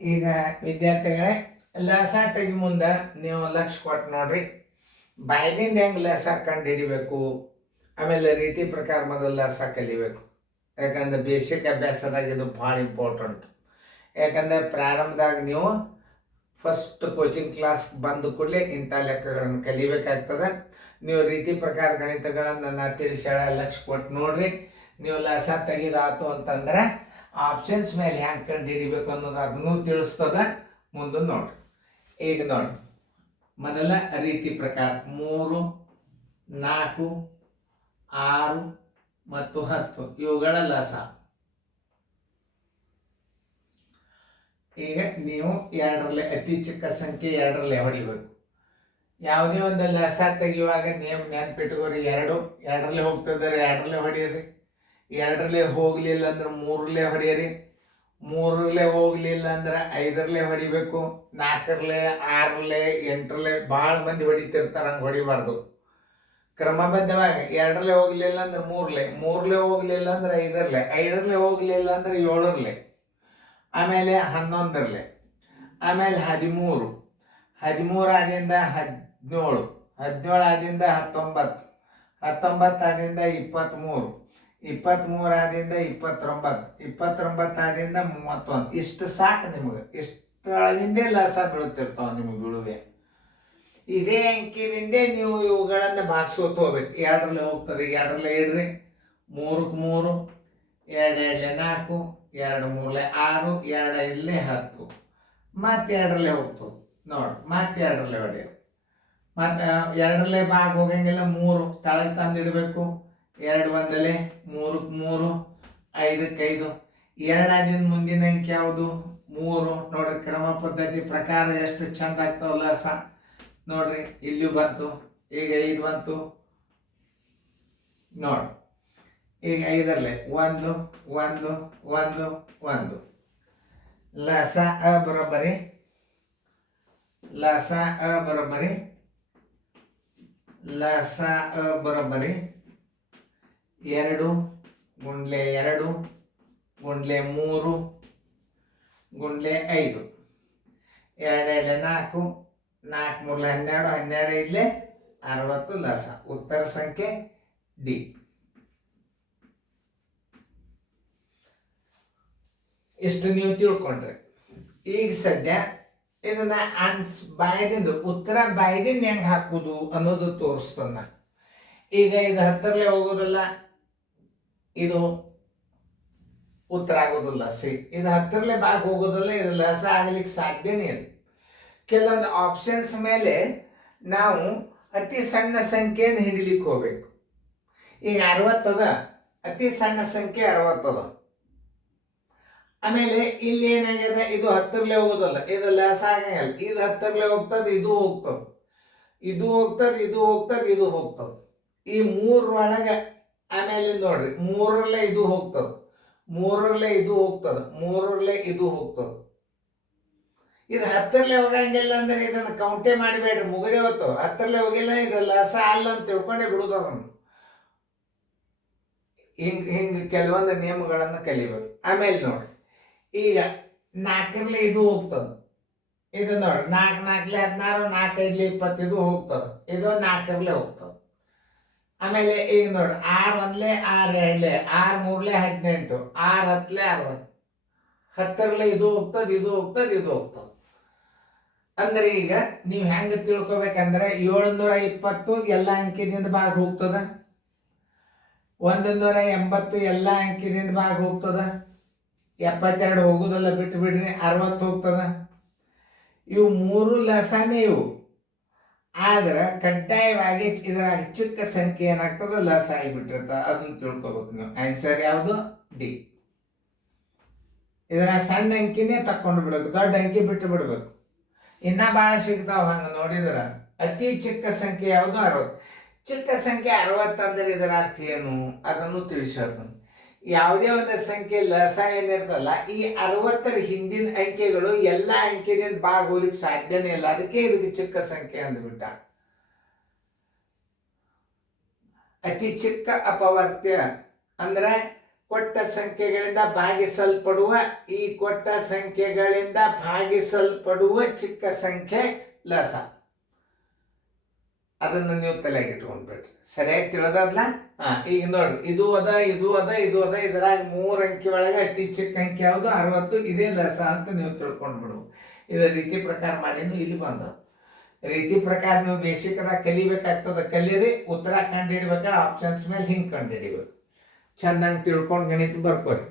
ಈಗ ವಿದ್ಯಾರ್ಥಿಗಳೇ, ಲಸ ತೆಗಿ ಮುಂದೆ ನೀವು ಲಕ್ಷ್ಯ ಕೊಟ್ಟು ನೋಡ್ರಿ. ಬಾಯ್ದಿಂದ ಹೆಂಗೆ ಲಸ ಕಂಡು ಹಿಡಿಬೇಕು, ಆಮೇಲೆ ರೀತಿ ಪ್ರಕಾರ ಮೊದಲು ಲಸ ಕಲಿಬೇಕು. ಯಾಕಂದ್ರೆ ಬೇಸಿಕ್ ಅಭ್ಯಾಸದಾಗ ಇದು ಭಾಳ ಇಂಪಾರ್ಟೆಂಟ್. ಯಾಕಂದರೆ ಪ್ರಾರಂಭದಾಗ ನೀವು ಫಸ್ಟ್ ಕೋಚಿಂಗ್ ಕ್ಲಾಸ್ ಬಂದು ಕೂಡಲೇ ಇಂಥ ಲೆಕ್ಕಗಳನ್ನು ಕಲಿಬೇಕಾಗ್ತದೆ. ನೀವು ರೀತಿ ಪ್ರಕಾರ ಗಣಿತಗಳನ್ನು ನಾನು ತಿಳಿಸ್ಯಾಳ ಲಕ್ಷ್ಯ ಕೊಟ್ಟು ನೋಡ್ರಿ. ನೀವು ಲಸ ತೆಗೆದಾತು ಅಂತಂದ್ರೆ ಆಪ್ಷನ್ಸ್ ಮೇಲೆ ಹ್ಯಾಂಗೆ ಕಂಡು ಹಿಡಿಬೇಕು ಅನ್ನೋದು ಅದನ್ನು ತಿಳಿಸ್ತದೆ. ಮುಂದೆ ನೋಡ್ರಿ. ಈಗ ನೋಡಿ, ಮೊದಲ ರೀತಿ ಪ್ರಕಾರ 3, 4, 6 ಮತ್ತು 10 ಇವುಗಳ ಲಸ. ಈಗ ನೀವು ಎರಡರಲ್ಲೇ ಅತಿ ಚಿಕ್ಕ ಸಂಖ್ಯೆ ಎರಡರಲ್ಲೇ ಹೊಡಿಬೇಕು. ಯಾವುದೇ ಒಂದು ಲಸ ತೆಗೆಯುವಾಗ ನೀವು ನೆನ್ಪಿಟ್ಕೋರಿ, ಎರಡರಲ್ಲೇ ಹೋಗ್ತಿದ್ದಾರೆ ಎರಡರಲ್ಲೇ ಹೊಡಿಯಿರಿ. ಎರಡರಲ್ಲೇ ಹೋಗಲಿಲ್ಲ ಅಂದ್ರೆ 3ರಲ್ಲೇ ಹೊಡಿಯಿರಿ. 3ರಲ್ಲೇ ಹೋಗಲಿಲ್ಲ ಅಂದ್ರೆ 5ರಲ್ಲೇ ಹೊಡಿಬೇಕು. 4ರಲ್ಲೇ 6ರಲ್ಲೇ 8ರಲ್ಲೇ ಭಾಳ ಮಂದಿ ಹೊಡಿತಿರ್ತಾರೆ, ಹಂಗೆ ಹೊಡಿಬಾರ್ದು. ಕ್ರಮಬದ್ಧವಾಗಿ 2ರಲ್ಲೇ ಹೋಗಲಿಲ್ಲ ಅಂದ್ರೆ 3ರಲ್ಲೇ ಹೋಗಲಿಲ್ಲ ಅಂದ್ರೆ 5ರಲ್ಲೇ ಹೋಗಲಿಲ್ಲ ಅಂದ್ರೆ 7ರಲ್ಲೇ, ಆಮೇಲೆ 11ರಲ್ಲೇ, ಆಮೇಲೆ 13 ಆದಿಂದ 17, 17 ಆದಿಂದ 19, 19 ಆದಿಂದ 23, 23 ಆದಿಂದ 29, 29 ಆದಿಂದ 31. ಇಷ್ಟು ಸಾಕು ನಿಮಗೆ. ಇಷ್ಟೊಳಗಿಂದೇ ಲಸ ಬೀಳುತ್ತಿರ್ತಾವೆ ನಿಮಗೆ ಬೀಳುವೆ. ಇದೇ ಅಂಕಿನಿಂದ ನೀವು ಇವುಗಳನ್ನು ಭಾಗಿಸೋತ ಹೋಗ್ಬೇಕು. 2ರಲ್ಲೇ ಹೋಗ್ತದೆ, 2ರಲ್ಲೇ ಇಡ್ರಿ. 3ಕ್ಕೆ 3, 2 2 4, 2 3 6, 2 5 10. ಮತ್ತೆ 2ರಲ್ಲೇ ಹೋಗ್ತದೆ ನೋಡಿ. ಮತ್ತೆ 2ರಲ್ಲೇ ಹೊಡೆಯಿರಿ. ಮತ್ತು 2ರಲ್ಲೇ ಭಾಗ ಹೋಗಂಗಿಲ್ಲ, 3 ತಳಗೆ ತಂದಿಡಬೇಕು. 2 1 3ಕ್ಕೆ 3, 5ಕ್ಕೆ 5. 2 ಆದಿಂದ ಮುಂದಿನ ಅಂಕಿ ಯಾವುದು? 3. ನೋಡ್ರಿ, ಕ್ರಮ ಪದ್ಧತಿ ಪ್ರಕಾರ ಎಷ್ಟು ಚಂದ ಆಗ್ತಾವಲ್ಲ ಲಸ ನೋಡ್ರಿ. ಇಲ್ಲಿ ಬಂತು, ಈಗ 5 ಬಂತು ನೋಡಿ. ಈಗ 5ರಲ್ಲೇ 1 1 1 1. ಲಸ ಬರೋಬ್ಬರಿ, ಲಸ ಬರೋಬ್ಬರಿ, ಲಸ ಬರೋಬ್ಬರಿ 2 ಗುಂಡ್ಲೆ 2 ಗುಂಡ್ಲೆ 3 ಗುಂಡ್ಲೆ 5. 2 2 4, 4 3 12, 12 5 60 ಲಸ. ಉತ್ತರ ಸಂಖ್ಯೆ ಡಿ. ಇಷ್ಟು ನೀವು ತಿಳ್ಕೊಂಡ್ರೆ. ಈಗ ಸದ್ಯ ಇದನ್ನ ಬಾಯದಿಂದ ಉತ್ತರ ಬಾಯದಿಂದ ಹೆಂಗೆ ಹಾಕುದು ಅನ್ನೋದು ತೋರಿಸ್ತಾನ. ಈಗ ಇದು 10ರಲ್ಲೇ ಹೋಗೋದಿಲ್ಲ, ಇದು ಉತ್ತರ ಆಗೋದಿಲ್ಲ. ಇದು 10ರಲ್ಲೇ ಭಾಗ ಹೋಗೋದಿಲ್ಲ, ಇದು ಲಸ ಆಗ್ಲಿಕ್ಕೆ ಸಾಧ್ಯನೇ ಇಲ್ಲ. ಕೆಲವೊಂದು ಆಪ್ಷನ್ಸ್ ಮೇಲೆ ನಾವು ಅತಿ ಸಣ್ಣ ಸಂಖ್ಯೆಯನ್ನು ಹಿಡಿಲಿಕ್ಕೆ ಹೋಗ್ಬೇಕು. ಈಗ 60 ಅದ, ಅತಿ ಸಣ್ಣ ಸಂಖ್ಯೆ 60 ಅದ. ಆಮೇಲೆ ಇಲ್ಲಿ ಏನಾಗಿದೆ, ಇದು 10ರಲ್ಲೇ ಹೋಗೋದಲ್ಲ, ಇದು ಲಸ ಆಗಂಗಿಲ್ಲ. ಇದು 10ರಲ್ಲೇ ಹೋಗ್ತದೆ, ಇದು ಹೋಗ್ತದೆ, ಇದು ಹೋಗ್ತದೆ, ಇದು ಹೋಗ್ತದೆ, ಇದು ಹೋಗ್ತದೆ. ಈ 3ರೊಳಗೆ ಆಮೇಲೆ ನೋಡ್ರಿ, 3ರಲ್ಲೇ ಇದು ಹೋಗ್ತದೆ, 3ರಲ್ಲೇ ಇದು ಹೋಗ್ತದೆ, 3ರಲ್ಲೇ ಇದು ಹೋಗ್ತದೆ. ಇದು 10ರಲ್ಲೇ ಹೋಗಂಗಿಲ್ಲ ಅಂದ್ರೆ ಇದನ್ನು ಕೌಂಟೇ ಮಾಡಿಬೇಡ್ರಿ, ಮುಗದೆ ಹೋಗ್ತು. 10ರಲ್ಲೇ ಹೋಗಿಲ್ಲ, ಇದು ಲಸ ಅಲ್ಲ ಅಂತ ತಿಳ್ಕೊಂಡೇ ಬಿಡುದು ಅದನ್ನು. ಹಿಂಗೆ ಕೆಲವೊಂದು ನಿಯಮಗಳನ್ನು ಕಲಿಬೇಕು. ಆಮೇಲೆ ನೋಡ್ರಿ, ಈಗ 4ರಲ್ಲೇ ಇದು ಹೋಗ್ತದೆ, ಇದು ನೋಡಿ 4 4 16, 4 5 20 ಇದು ಹೋಗ್ತದೆ, ಇದು 4ರಲ್ಲೇ ಹೋಗ್ತದೆ. ಆಮೇಲೆ ಈಗ ನೋಡಿ 6 1 6 2 6 3 18, 6 10 60. 10ರಲ್ಲೇ ಇದು ಹೋಗ್ತದೆ, ಇದು ಹೋಗ್ತದೆ, ಇದು ಹೋಗ್ತದೆ. ಅಂದ್ರೆ ಈಗ ನೀವು ಹೆಂಗೆ ತಿಳ್ಕೊಬೇಕಂದ್ರೆ 720 ಎಲ್ಲ ಅಂಕಿದಿಂದ ಭಾಗ ಹೋಗ್ತದ, 180 ಎಲ್ಲ ಅಂಕಿದಿಂದ ಭಾಗ ಹೋಗ್ತದ, 72 ಹೋಗೋದಲ್ಲ ಬಿಟ್ಟು ಬಿಡ್ರಿ, 60 ಹೋಗ್ತದ. ಇವು 3 ಲಸನೇ ಇವು. ಆದ್ರೆ ಕಡ್ಡಾಯವಾಗಿ ಇದರಾಗ ಚಿಕ್ಕ ಸಂಖ್ಯೆ ಏನಾಗ್ತದ, ಲಸ ಆಗಿಬಿಟ್ಟಿರ್ತ. ಅದನ್ನ ತಿಳ್ಕೊಬೇಕು ನೀವು. ಆನ್ಸರ್ ಯಾವುದು? ಡಿ. ಇದರ ಸಣ್ಣ ಅಂಕಿನೇ ತಕ್ಕೊಂಡು ಬಿಡಬೇಕು, ದೊಡ್ಡ ಅಂಕಿ ಬಿಟ್ಟು ಬಿಡ್ಬೇಕು. ಇನ್ನ ಭಾಳ ಸಿಗ್ತಾವ ಹಂಗೆ ನೋಡಿದ್ರ. ಅತಿ ಚಿಕ್ಕ ಸಂಖ್ಯೆ ಯಾವುದು? 60. ಚಿಕ್ಕ ಸಂಖ್ಯೆ 60 ಅಂದ್ರೆ ಇದರ ಅರ್ಥ ಏನು ಅದನ್ನು ತಿಳಿಸೋದು. ಯಾವುದೇ ಒಂದು ಸಂಖ್ಯೆ ಲಸ ಏನಿರ್ತಲ್ಲ, ಈ 60ರ ಹಿಂದಿನ ಅಂಕೆಗಳು ಎಲ್ಲ ಅಂಕೆದಿಂದ ಭಾಗ ಹೋಗ್ಲಿಕ್ಕೆ ಸಾಧ್ಯನೇ ಇಲ್ಲ. ಅದಕ್ಕೆ ಇದಕ್ಕೆ ಚಿಕ್ಕ ಸಂಖ್ಯೆ ಅಂದ್ಬಿಟ್ಟ. ಅತಿ ಚಿಕ್ಕ ಅಪವರ್ತ್ಯ ಅಂದ್ರೆ ಕೊಟ್ಟ ಸಂಖ್ಯೆಗಳಿಂದ ಭಾಗಿಸಲ್ಪಡುವ ಈ ಕೊಟ್ಟ ಸಂಖ್ಯೆಗಳಿಂದ ಭಾಗಿಸಲ್ಪಡುವ ಚಿಕ್ಕ ಸಂಖ್ಯೆ ಲಸ. ಅದನ್ನು ನೀವು ತಲೆಗೆ ಇಟ್ಕೊಂಡ್ಬಿಟ್ರಿ. ಸರಿಯಾಗಿ ತಿಳಿದದ್ಲ? ಈಗ ನೋಡ್ರಿ, ಇದು ಅದ ಇದು ಅದ ಇದು ಅದ, ಇದರಾಗ 3 ಅಂಕಿ ಒಳಗೆ ಅತಿ ಚಿಕ್ಕ ಅಂಕಿ ಯಾವುದು? 60. ಇದೇ ಲಸ ಅಂತ ನೀವು ತಿಳ್ಕೊಂಡ್ಬಿಡು. ಇದ ರೀತಿ ಪ್ರಕಾರ ಮಾಡಿನು ಇಲ್ಲಿ ಬಂದ. ರೀತಿ ಪ್ರಕಾರ ನೀವು ಬೇಸಿಕ್ದಾಗ ಕಲಿಬೇಕಾಗ್ತದ, ಕಲೀರಿ. ಉತ್ತರ ಕಂಡು ಹಿಡಿಬೇಕಾದ್ರೆ ಆಪ್ಷನ್ಸ್ ಮೇಲೆ ಹಿಂಗೆ ಕಂಡು ಹಿಡಿಬೇಕು. ಚೆನ್ನಾಗಿ ತಿಳ್ಕೊಂಡು ಗಣಿತ ಬರ್ಕೋರಿ.